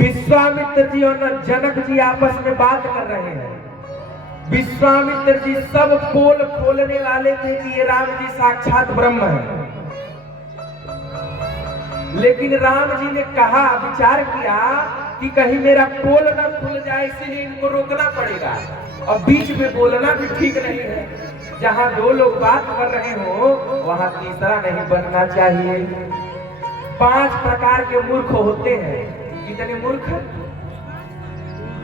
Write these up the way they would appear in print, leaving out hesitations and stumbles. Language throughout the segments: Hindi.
विश्वामित्र जी और जनक जी आपस में बात कर रहे हैं। विश्वामित्र जी सब पोल खोलने वाले थे कि ये राम जी साक्षात ब्रह्म है, लेकिन राम जी ने कहा, विचार किया कि कहीं मेरा पोल न खुल जाए, इसलिए इनको रोकना पड़ेगा। और बीच में बोलना भी ठीक नहीं है। जहां दो लोग बात कर रहे हो वहां तीसरा नहीं बनना चाहिए। 5 प्रकार के मूर्ख होते हैं। कितने मूर्ख?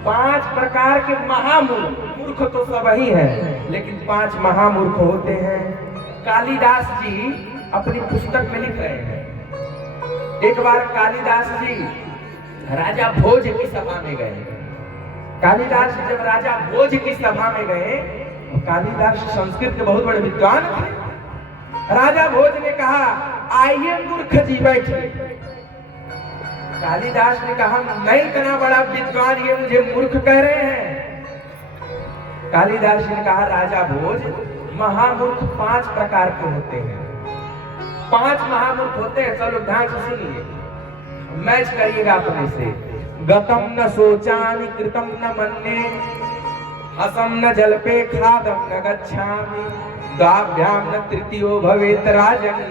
5 प्रकार के महामूर्ख। मूर्ख तो सब ही है, लेकिन 5 महामूर्ख होते हैं। कालिदास जी अपनी पुस्तक में लिख रहे हैं। एक बार कालिदास जी राजा भोज की सभा में गए। कालिदास जी जब राजा भोज की सभा में गए, कालिदास संस्कृत के बहुत बड़े विद्वान थे। राजा भोज ने कहा, आइए मूर्ख जी बैठिए। कालिदास ने कहा, मैं इतना बड़ा विद्वान, ये मुझे मूर्ख कह रहे हैं। कालिदास ने कहा, राजा भोज, महामूर्ख 5 प्रकार के होते हैं। 5 महामूर्ख होते हैं। चलो ध्यान से सुनिए, मैच करिएगा अपने से। गतम न सोचामि कृतम न मन्ये, हसम न जल्पे खादम न गच्छामि, द्वाभ्याम न तृतीयो भवेत् राजन्,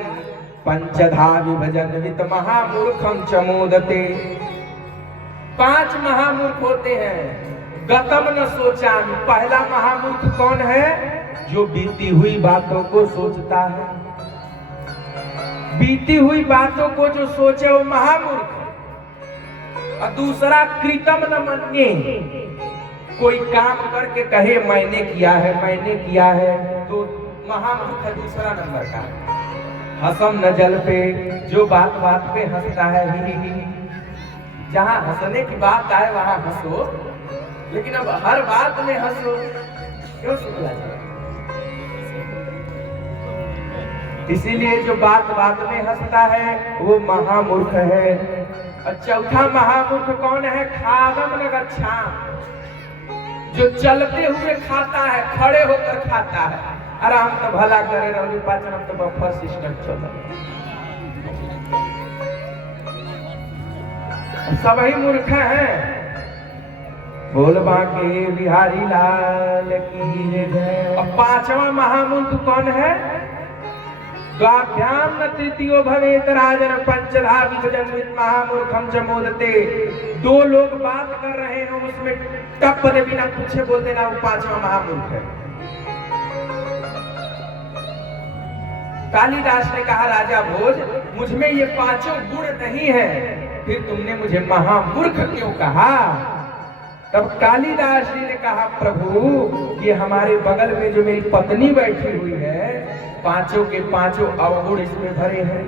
पंचधा विभजन वित महामूर्खम च मोदते। 5 महामूर्ख होते हैं। गतम न सोचामि, पहला महामूर्ख कौन है? जो बीती हुई बातों को सोचता है। बीती हुई बातों को जो सोचे वो महामूर्ख। और दूसरा कृतम न मन्ये, कोई काम करके कहे मैंने किया है, मैंने किया है, तो महामूर्ख दूसरा नंबर का। हसम न जल पे, जो बात बात पे हंसता है, ही। जहां हंसने की बात आए वहां हंसो, लेकिन अब हर बात में हंसो क्यों? सुखला जाए। इसीलिए जो बात बात में हंसता है वो महामूर्ख है। और चौथा महामूर्ख कौन है? खादम न गच्छामि, जो चलते हुए खाता है, खड़े होकर खाता है। आराम तो भला करे रहो, पाचन तो बफर सिस्टम चल। सभी मूर्ख हैं। बोल बाके बिहारी लाल की जय। और 5वां महामूर्ख कौन है? द्वाभ्याम न तृतीयो भवेत् राजन्, पंचधा विभजन वित महामूर्खम च मोदते। 2 लोग बात कर रहे हैं, उसमें टप ने बिना पूछे बोल देना, वो 5वां महामूर्ख है। कालिदास ने कहा, राजा भोज, मुझमें ये 5 गुण नहीं है, फिर तुमने मुझे महामूर्ख क्यों कहा? तब कालिदास जी ने कहा, प्रभु, ये हमारे बगल में जो मेरी पत्नी बैठी हुई है, 5 के 5 अवगुण इसमें भरे हैं।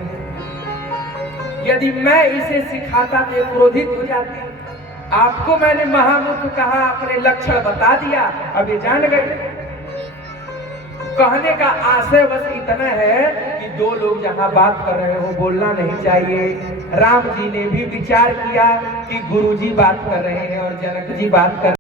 यदि मैं इसे सिखाता तो क्रोधित हो जाती। आपको मैंने महामूर्ख कहा, अपने लक्षण बता दिया, अब ये जान गए। कहने का आशय बस इतना है कि 2 लोग जहां बात कर रहे हो बोलना नहीं चाहिए। राम जी ने भी विचार किया कि गुरुजी बात कर रहे हैं और जनक जी बात कर